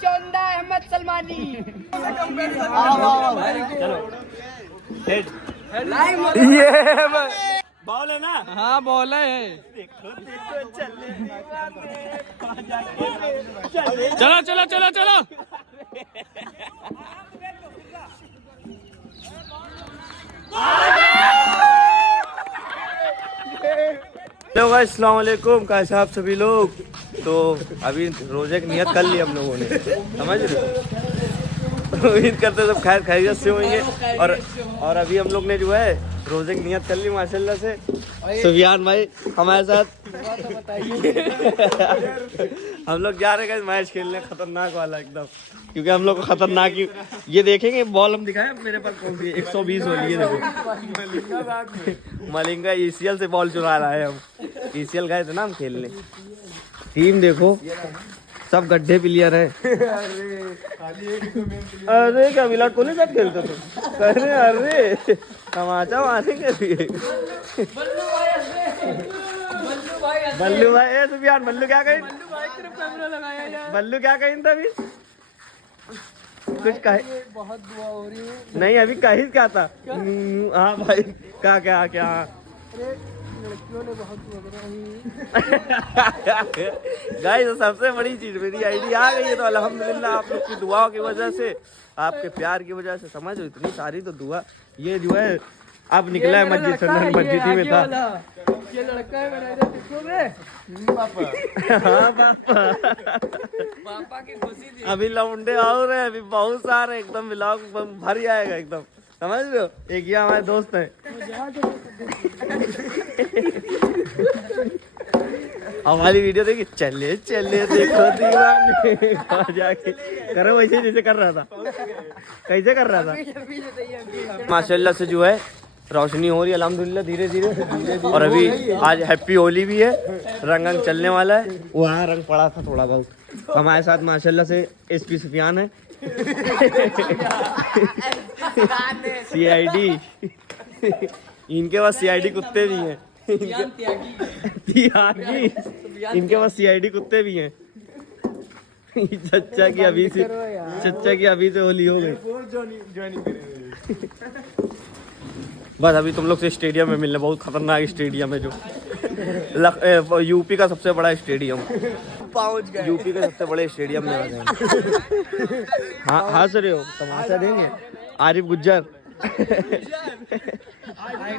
चौंदा अहमद सलमानी। ये बॉल है ना? हाँ बॉल है। देखो देखो चलो चलो चलो चलो। हेलो गाइस, अस्सलाम वालेकुम। कैसे आप सभी लोग? तो अभी रोजे की नियत कर ली हम लोगों ने, समझ रहे हो? उम्मीद करते सब खैर खैरियत से होंगे। और अभी हम लोग ने जो है रोजे की नियत कर ली माशाल्लाह से। सुफियान भाई हमारे साथ हम लोग जा रहे हैं मैच खेलने, खतरनाक वाला एकदम, क्योंकि हम लोग को खतरनाक ही ये देखेंगे। बॉल हम दिखाएं मेरे पास कौन सी 120 वाली है, देखो मलिंगा ECL से बॉल चुरा रहा है। हम ECL गए थे ना हम खेलने। टीम देखो सब गड्ढे प्लेयर है। अरे क्या विराट कोहली साथ खेलते थे? अरे अरे तमाचा मारेंगे। बल्लू भाई ए सुफियान, बल्लू क्या कहीं? बल्लू क्या कहीं था अभी? कुछ कहे? बहुत दुआ हो रही है। नहीं अभी कहीं क्या था? हाँ भाई क्या क्या क्या? लड़कियों ने बहुत दुआ गाइस सबसे बड़ी चीज मेरी आईडी आ गई है, तो अल्हम्दुलिल्लाह आप लोग की दुआओं की वजह से, आपके प्यार की वजह से, समझ लो इतनी सारी तो दुआ। ये जो है अब निकला है मस्जिद से, मस्जिद ही में था। ये लड़का है मेरा, इधर देखोगे? हाँ पापा, पापा की खुशी थी। अभी लौंडे और है, अभी बहुत सारे एकदम व्लॉग भर जाएगा एकदम, समझ रहे हो? एक ये हमारे दोस्त है। हमारी वीडियो देखी, चले चले देखो दीवाने जाके करो वैसे जैसे कर रहा था। कैसे कर रहा था? माशाल्लाह से जो है रोशनी हो रही है अल्हम्दुलिल्लाह धीरे धीरे। और अभी आज हैप्पी होली भी है, रंग चलने वाला है। वहाँ रंग पड़ा था थोड़ा बहुत। हमारे साथ माशाल्लाह से SP सुफियान है। CID इनके पास CID कुत्ते भी हैं। त्यागी इनके पास CID कुत्ते भी हैं। चच्चा की अभी से होली हो गई। बस अभी तुम लोग से स्टेडियम में मिलने, बहुत खतरनाक स्टेडियम है जो यूपी का सबसे बड़ा स्टेडियम। पहुंच गए यूपी के सबसे बड़े स्टेडियम में आ गए। हाँ हंस रहे हो, तमाशा देंगे। आरिफ गुज्जर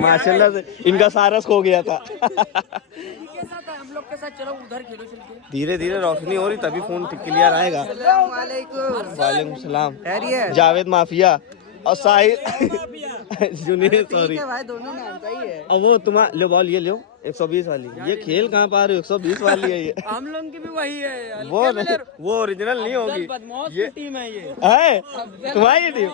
माशाल्लाह से इनका सारस खो गया था। हम लोग के साथ चलो उधर खेलो चलते। धीरे धीरे रोशनी हो रही तभी फोन क्लियर आएगा। वालेकुम सलाम। जावेद माफिया और साहिल जुनीर, सॉरी भाई दोनों नाम का ही है। और वो तुम्हारा लो बॉल, ये लो 120 वाली। ये खेल कहाँ पा रहे हो? 120 वाली है ये। हम लोग की भी वही है। वो ओरिजिनल नहीं होगी, ये टीम है ये है तुम्हारी टीम।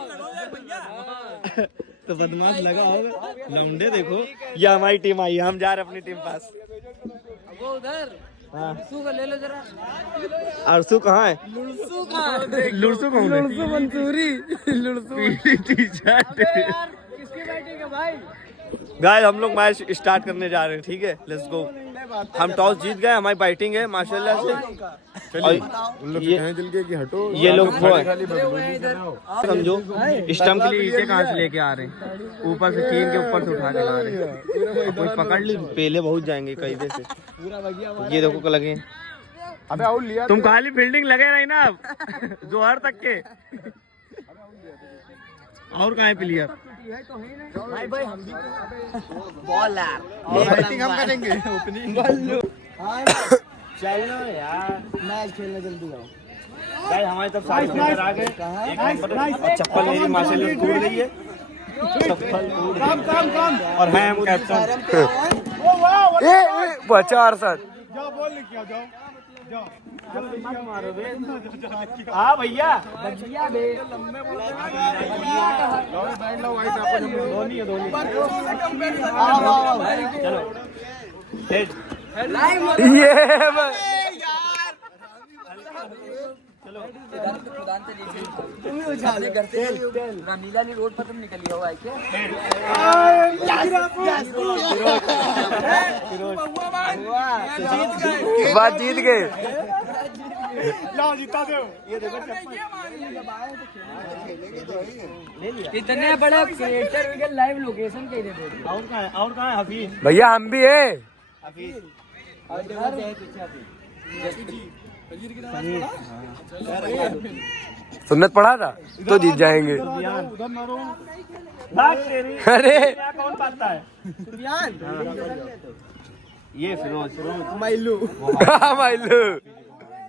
तो बदमाश लगा होगा। लौंडे देखो, ये हमारी टीम आई है, हम जा रहे अपनी टीम पास। वो उधर हाँ को ले लो जरा। अरसू कहाँ है? लुड़सू कहाँ? लुड़सू कौन है? लुड़सू मंसूरी। लुड़सू टी-शर्ट। किसकी बैटिंग है भाई? गाइस हम लोग मैच स्टार्ट करने जा रहे हैं, ठीक है? Let's go. हम टॉस जीत गए, हमारी बैटिंग है माशाल्लाह से। ये लोग समझो स्टंप के लिए ईटे कहाँ से लेके आ रहे हैं? ऊपर से टीम के ऊपर से उठा के ला रहे हैं। कोई पकड़ ली, पहले बहुत जाएंगे कैदे से। ये देखो लगे। अबे आउट लिया तुम, खाली फील्डिंग लगे रही ना अब जोहर तक के। और कहाँ है प्लेयर? भाई हम भी बॉलर बैटिंग हम करेंगे, ओपनिंग। चलो यार मैच खेलने जल्दी आओ। गाइस हमारी तरफ सारे प्लेयर आ गए। एक नंबर चप्पल मेरी माशाल्लाह टूट गई है। चप्पल टूट गई और है हम कैप्टन। बचा अरसद, जाओ बॉल लेके आओ, जाओ जाओ। हाँ भैया नीला रोड पर तुम निकली हो क्या? बात जीत गए। लाओ जीता दो। इतने बड़े क्रिएटर के लाइव लोकेशन के दे और कहाँ है हफीज? भैया हम भी है। सुन्नत पढ़ा था तो जीत जाएंगे। उधर मारो। अरे कौन पाता है? ये फिरोज माइलू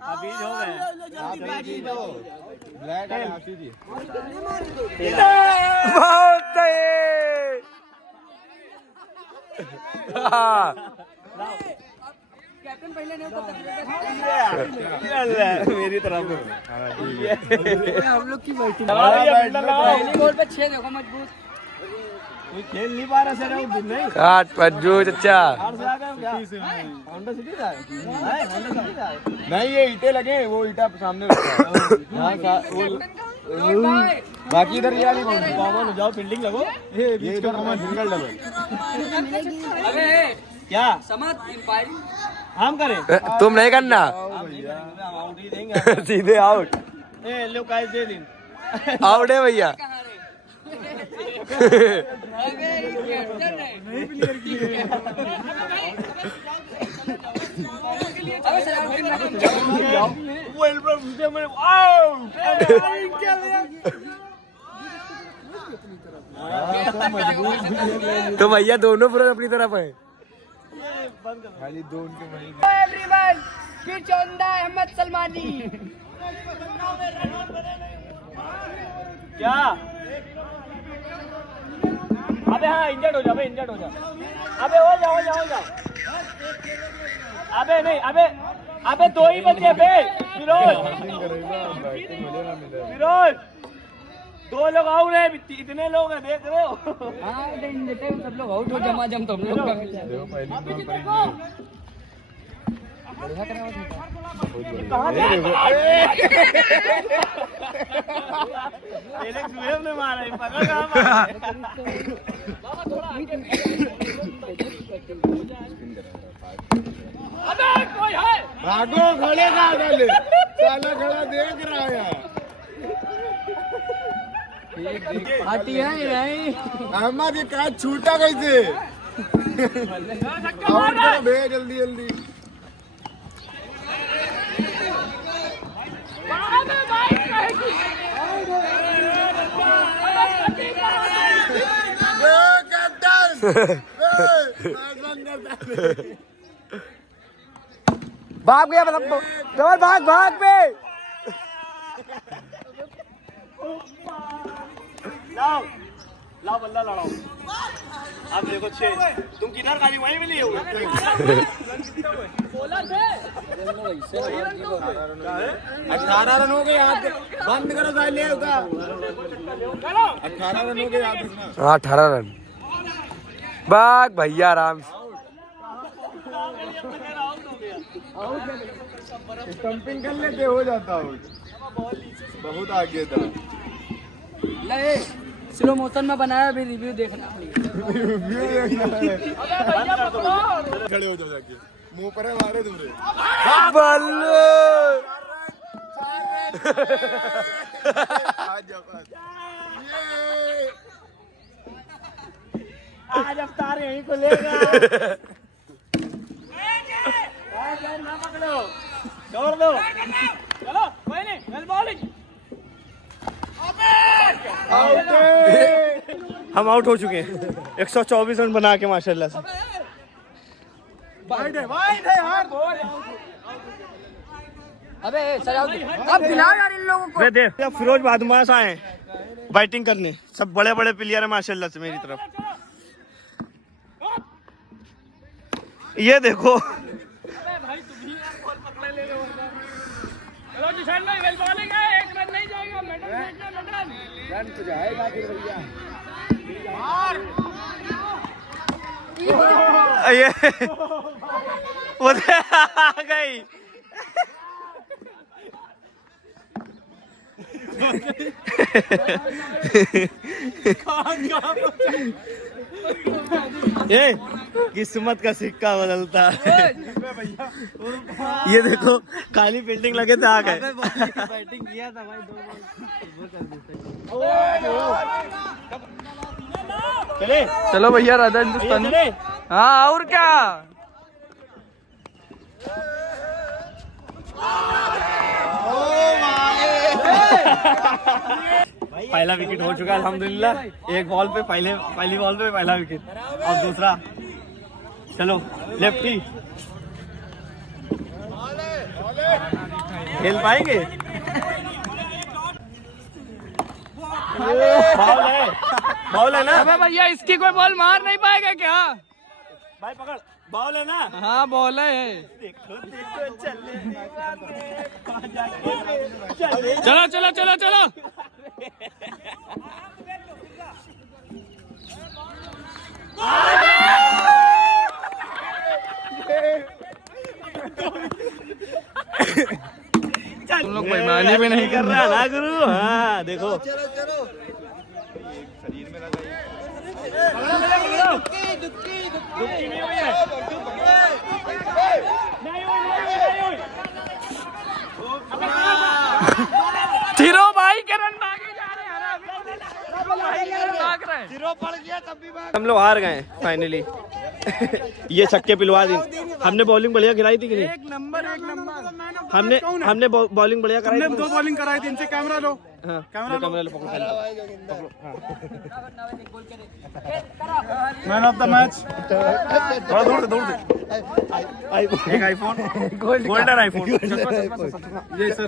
हफीज हो गए। बहुत सही। हाँ। कैप्टन पहले नहीं होता मेरी तरफ हम लोग की बैटिंग पहली बॉल पे 6 देखो मजबूत। खेल नहीं पा रहा सर नहीं। काट पज्जू चचा। नहीं ये ईटे लगे वो ईटा सामने बाकी इधर ये वाली कॉमन जाओ फील्डिंग लगो। ये इधर सिंगल डबल अबे क्या समझ इंपायरिंग हम करें? तुम नहीं करना आउट ही देंगे। सीधे out. A low guys they दिन आउट है भैया। कहाँ रे अबे ये कैप्टन है नहीं प्लेयर की अबे सलाउद्दीन वो एल्बो मुझे मैं आउट तो भैया दोनों पूरा अपनी तरफ है। खाली दो उनके वहीं एवरीवन की चौंदा अहमद सलमानी क्या? अबे हाँ इंजर्ड हो जा। अबे हो जाओ। अबे नहीं अबे दो ही बचे बे। फिरोज दो लोग आउट है। इतने लोग हैं देख रहे हो। हाँ सब लोग आउट हो जमा जम तुम लोग का मिल जाए ने मारा पकड़ कहाँ मारा? भागो खड़े साला खड़ा देख रहा है। पार्टी है नहीं अहमद ये कैच छूटा कैसे? आउट करो बे जल्दी भाग गया मतलब डबल भाग पे। लाओ बल्ला लड़ाओ। अब देखो 6 तुम किधर खाली वहीं में लिए हुए 18 रन हो गए याद बंद करो साले होगा 18 रन हो गए याद रखना। हाँ 18 रन। भाग भैया आराम से। स्टंपिंग कर लेते हो जाता आउट। बहुत आगे था। ले स्लो मोशन में बनाया भी रिव्यू देखना खड़े हो जाओ जाके मुंह पर है मारे तुमरे आज अवतार यहीं को लेगा। ना पकड़ो छोड़ दो चलो कोई नहीं वेल बॉलिंग। हम आउट हो चुके हैं 124 रन बना के माशाल्लाह से। वाइड है यार। अबे सलाउद्दीन अब खिलाओ यार इन लोगों को। वे देख फिरोज बादमाश आए बैटिंग करने। सब बड़े बड़े प्लेयर है माशाल्लाह से मेरी तरफ। ये देखो ये वो आ गई। ये किस्मत का सिक्का बदलता है। ये देखो काली बिल्डिंग लगे थे आ गए। बैटिंग किया था भाई 2 बॉल चले चलो भैया राजा हिंदुस्तानी। चले हाँ और क्या। पहला विकेट हो चुका है अल्हम्दुलिल्लाह। एक बॉल पे पहली बॉल पे पहला विकेट। अब दूसरा, चलो लेफ्टी खेल पाएंगे। बॉल है ना अबे भैया इसकी कोई बॉल मार नहीं पाएगा क्या। भाई, पकड़, बॉल है ना। हाँ बॉल है। देखो देखो चलो चलो चलो चलो। तुम लोग बेईमानी भी नहीं कर रहा ना गुरु। हाँ देखो दुक्की नहीं हुई है। थिरो भाई के रन मांगे जा रहे हैं। भाग रहे हैं। हम लोग हार गए फाइनली। ये छक्के पिलवा दी। हमने बॉलिंग बढ़िया खिलाई थी कि नहीं? एक नंबर हमने बॉलिंग बढ़िया कराई थी। 2 बॉलिंग कराई थी। इनसे कैमरा लो। हाँ, कैमरा लो, पकड़ो। Man of the match. थोड़ा दूर दे। एक आईफोन, गोल्डन आईफोन। ये सर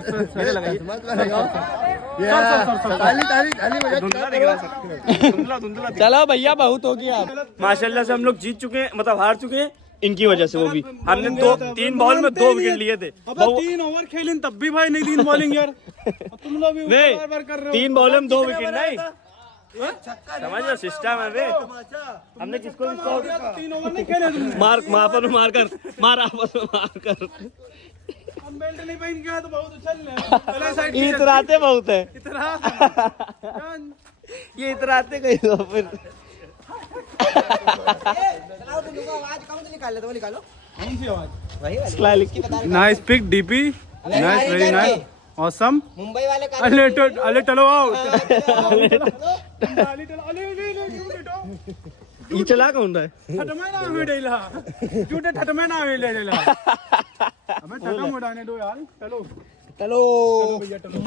धुंधला दिख रहा है। धुंधला। चलो भैया बहुत हो गया। माशाल्लाह से हम लोग जीत चुके हैं, मतलब हार चुके हैं इनकी वजह से। वो भी हमने 3 बॉल में 2 विकेट लिए थे। 3 ओवर खेलें तब भी भाई नहीं 3 बॉलिंग यार। तुम लोग भी नहीं, बार कर रहे हो। 3 बॉल में 2 विकेट नहीं। समझ लो सिस्टम है वे। हमने किसको 3 ओवर नहीं खेले तुमने। मार आपस में मार कर। हम बेल्ट नहीं पहन के आए तो बहुत उछल रहे। पहले साइड इतराते बहुत है इतना ये, इतराते कहीं तो फिर। Nice pic DP. Nice very nice awesome. Mumbai वाले का अले चलो आओ। ये चला कौन रहा है? ठटमैना हमें डेला झूठे ठटमैना हमें ले डेला। हमें ठटम उड़ाने दो यार। चलो भैया चलो।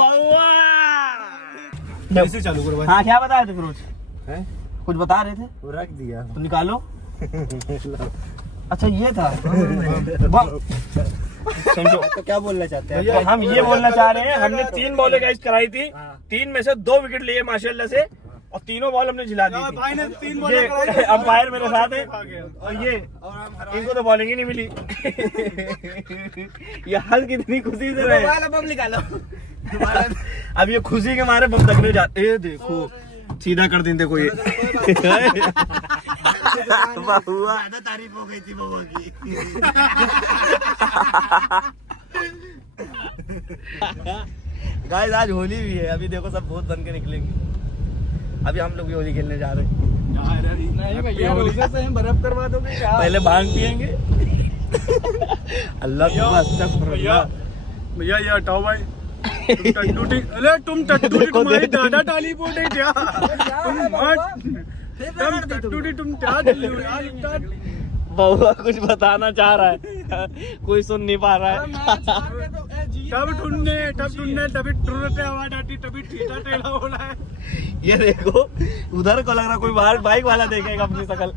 कैसे चालू करो भाई। हाँ, क्या बता रहे थे फिरोज? कुछ बता रहे थे? रख दिया तो निकालो। अच्छा ये था। समझो तो क्या बोलना चाहते हैं? तो हम ये बोलना चाह रहे हैं, हमने 3 बॉलें गाइस कराई थी। 3 में से 2 विकेट लिए माशाल्लाह से, और तीनों बॉल हमने झिला दी भाई ने 3 थी। बॉल ये अंपायर मेरे साथ है, और ये इनको तो बॉलिंग ही नहीं मिली। ये हाल कितनी खुशी से रहे। बम निकालो। अब ये खुशी के मारे बम तकने जाते। ये देखो सीधा कर देते को ये। ज्यादा तारीफ हो गई थी बबुआ की। गाइस आज होली भी है। अभी देखो सब भूत बन के निकलेंगे। अभी हम लोग भी होली खेलने जा रहे हैं। नहीं भैया रोजे से हम बर्फ करवा दोगे क्या। पहले भांग पियेंगे। अल्लाह को भैया ये हटाओ भाई। तुम टट्टूटी तुम्हारी दादा टाली पोटे क्या। तुम क्या यार। बउआ कुछ बताना चाह रहा है, कोई सुन नहीं पा रहा है। तब टुन्ने तभी टुरते आवाज आती तभी ठीठा टेढ़ा हो रहा है। ये देखो उधर को लग रहा कोई बाहर बाइक वाला देखेगा अपनी शकल।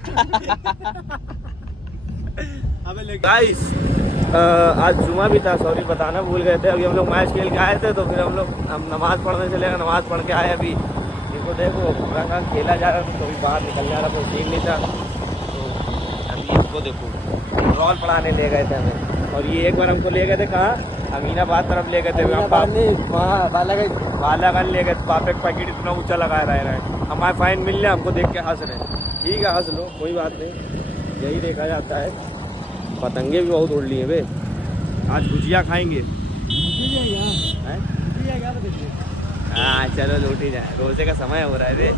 गाइस आज जुमा भी था, सॉरी बताना भूल गए थे। अभी हम लोग मैच खेल के आए थे, तो फिर हम नमाज पढ़ने चले गए। नमाज पढ़ के आए। अभी देखो पूरा खेला जा रहा था, तो अभी बाहर निकल जा रहा, कोई सीन नहीं था। तो अभी इसको देखो रॉल पढ़ाने ले गए थे हमें, और ये एक बार हमको ले गए थे कहाँ, अमीनाबाद तरफ ले गए थे। बालागंज ले गए। पापे का पैकेट इतना ऊंचा लगा रहा है। हमारे फाइन मिल रहा, हमको देख के हंस रहे। ठीक है हंस लो, कोई बात नहीं, यही देखा जाता है। पतंगे भी बहुत उड़ लिए वे। आज भुजिया खाएंगे। हाँ चलो लूट ही जाए, रोजे का समय हो रहा है रे।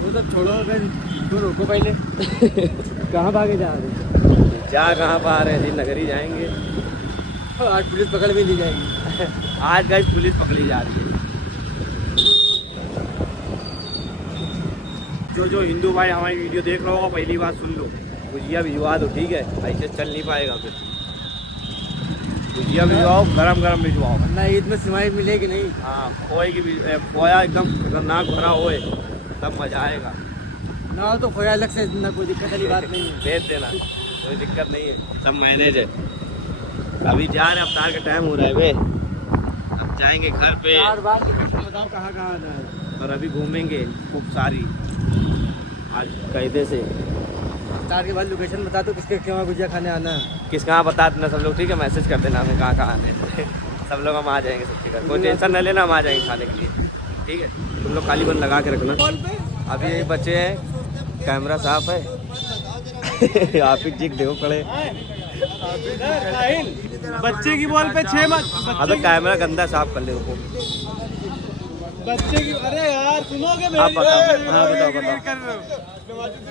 वो सब छोड़ो, तो रोको पहले। कहाँ भागे जा रहे? जा कहाँ पा रहे हैं जी, नगरी जाएंगे। आज पुलिस पकड़ भी ली जाएगी। आज गाइस पुलिस पकड़ी जा रही है। जो हिंदू भाई हमारी वीडियो देख रहे हो पहली बात सुन लो, भुजिया भिजवा दो, ठीक है? ऐसे चल नहीं पाएगा फिर। भुजिया भिजवाओ, गरम भिजवाओ, वरना ईद में सिमाई मिलेगी नहीं। हाँ खोए की खोया एकदम खतरनाक भरा होए तब मजा आएगा। ना तो खोया अलग से, ना कोई दिक्कत वाली बात नहीं है। भेज देना, कोई दिक्कत नहीं है, सब मैनेज है। अभी जा रहे, अवतार का टाइम हो रहा है वे, अब जाएंगे घर पे। बताओ कहाँ आना है। और अभी घूमेंगे खूब सारी आज कायदे से। अवतार के बाद लोकेशन बता दो, किसके क्यों भुजिया खाने आना है। किस कहाँ बता देना सब लोग, ठीक है? मैसेज कर देना हमें कहाँ आने हैं। सब लोग हम आ जाएंगे सबके घर, कोई टेंशन न लेना, हम आ जाएंगे खाने के लिए, ठीक है? तुम लोग खाली बन लगा के रखना। अभी यही बच्चे हैं, कैमरा साफ है। आप ही जिग देखो खड़े, बच्चे की बॉल पे 6 मत। हाँ तो कैमरा गंदा साफ कर ले रुको। बच्चे की, अरे यार सुनोगे मेरी? आप बताओ, हाँ बताओ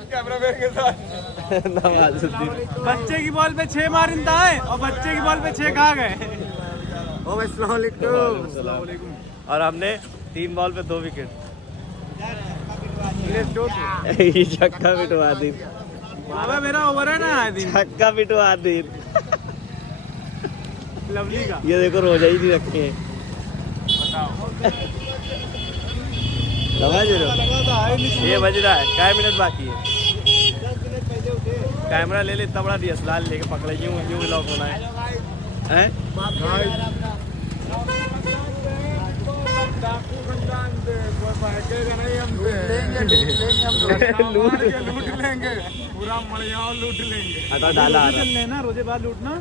कैमरा मैन के साथ नवाजुद्दीन। बच्चे की बॉल पे 6 मारिंदा है और बच्चे की बॉल पे 6 खा गए। अस्सलाम वालेकुम। और हमने 3 बॉल पे 2 विकेट। ये छक्का पिटवा दी, बाबा मेरा ओवर है ना दिन छक्का पिटवा दी। लवली का। ये देखो रोजा ही नहीं रखे हैं। समझ रहे हो? ये बज रहा है, क्या मिनट बाकी है? कैमरा ले ले, इतना बड़ा DSLR लेके पकड़े, यूं ब्लॉक होना है, हैं? लूट लेंगे पूरा मड़िया, लूट लेंगे। हटा डाला लेना रोजे बाद लूटना।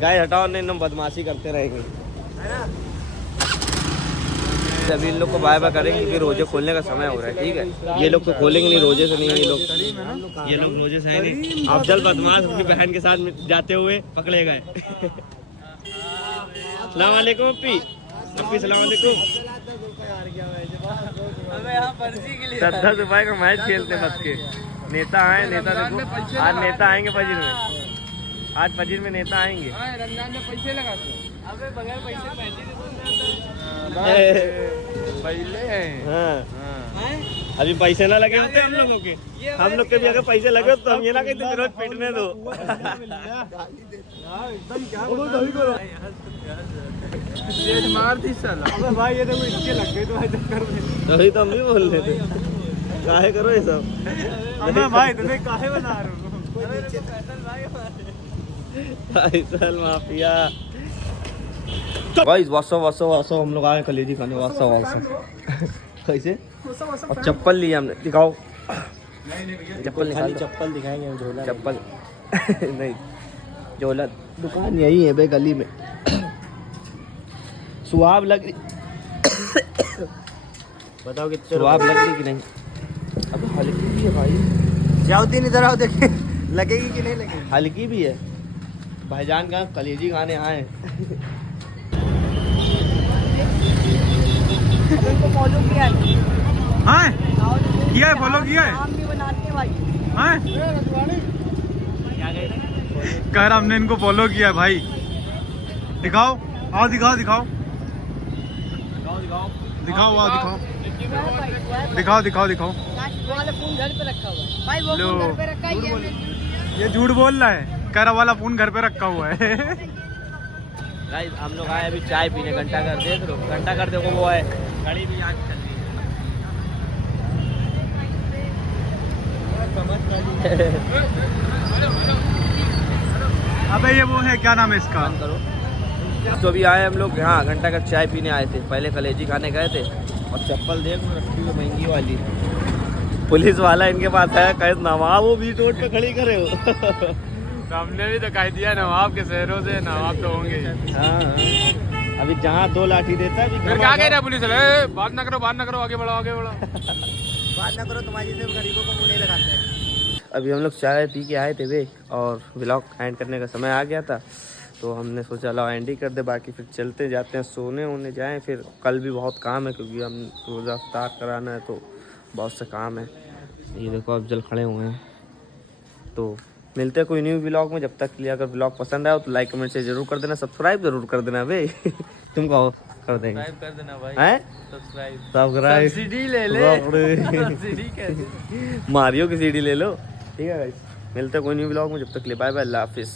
गाय हटाओ, नहीं हम बदमाशी करते रहेंगे। अभी इन लोग को बाय बाय करेंगे क्योंकि रोजे खोलने का समय हो रहा है, ठीक है? ये लोग तो खोलेंगे नहीं, रोजे से नहीं है ये लोग रोजे से है नहीं। अफजल बदमाश अपनी बहन के साथ जाते हुए पकड़े गए। अस्सलाम वालेकुम अपी, सलाम वालेकुम। 10 रुपए का मैच खेलते बस के। नेता आए, नेता देखो आज नेता आएंगे फजीर में, आज फजीर में नेता आएंगे। रमजान में पैसे लगाते अबे बगैर पैसे पहले हाँ अभी पैसे ना लगे होते हम लोगों के, हम लोग के भी अगर पैसे लगे तो हम ये ना कहते रोज पीटने दो। मार दी साला। अबे भाई ये देखो इसके लग गए तो भाई चक्कर में। तभी तो हम भी बोल रहे थे काहे करो ये सब। अबे भाई तुम्हें काहे बना रहे हो? फैसल माफिया। गाइस वासो हम लोग आए कलेजी खाने, वासो कैसे? और चप्पल लिए हमने, दिखाओ चप्पल निकाल। चप्पल दिखाएंगे हम, झोला चप्पल नहीं, झोला दुकान यही है बे गली में। सुहाब लग रही, बताओ कितने सुहाब लग रही कि नहीं? अब हल्की भी है भाई, जाउद्दीन इधर आओ, देखे लगेगी कि नहीं लगेगी। हल्की भी है। भाईजान का कलेजी खाने आए। फॉलो किया है। हाँ किया है, फॉलो किया है। हम भी बनाते हैं भाई। हाँ कह रहा हमने इनको फॉलो किया है भाई। दिखाओ, आओ दिखाओ दिखाओ दिखाओ, आओ दिखाओ दिखाओ दिखाओ दिखाओ। वाला फोन घर पे रखा हुआ है भाई, वो लो, फोन घर पे रखा ही है। ये झूठ बोल रहा है, कह रहा वाला फोन घर पे रखा हुआ है। गाइस हम लोग आए अभी चाय पीने, घंटा घर देख लो, घंटा घर देखो वो है, घड़ी भी आज चल रही है। अबे ये वो है, क्या नाम है इसका? बंद करो। तो अभी आए हम लोग यहाँ घंटा घर चाय पीने आए थे, पहले कलेजी खाने गए थे। और चप्पल देख लो रखी हुई महंगी वाली, पुलिस वाला इनके पास है, कहे नवाब वो बीच रोड पे खड़ी करे हो। हमने भी तो कह दिया नवाब के शहरों से, नवाब तो होंगे। हाँ अभी जहाँ 2 लाठी देता है फिर क्या कह रहा है पुलिस वाले? बात ना करो, आगे बढ़ो आगे बढ़ो। बात ना करो, तुम्हारी से गरीबों को मुंह नहीं लगाते हैं। अभी हम लोग चाय पी के आए थे वे, और व्लॉग एंड करने का समय आ गया था, तो हमने सोचा लो एंड ही कर दे, बाकी फिर चलते जाते हैं, सोने जाएं। फिर कल भी बहुत काम है क्योंकि हम रोज़ा इफ्तार कराना है, तो बहुत से काम है। ये देखो अफजल खड़े हुए हैं, तो मिलते हैं कोई न्यू व्लॉग में, जब तक के लिए अगर व्लॉग पसंद आया तो लाइक कमेंट से जरूर कर देना, सब्सक्राइब जरूर कर देना भाई। तुम कहो कर देंगे, कर देना भाई, हैं सब्सक्राइब सीडी ले ले, मारियो की सीडी ले लो, ठीक है गाइस। मिलते हैं कोई न्यू व्लॉग में, जब तक के लिए बाय बाय, अल्लाह हाफिज।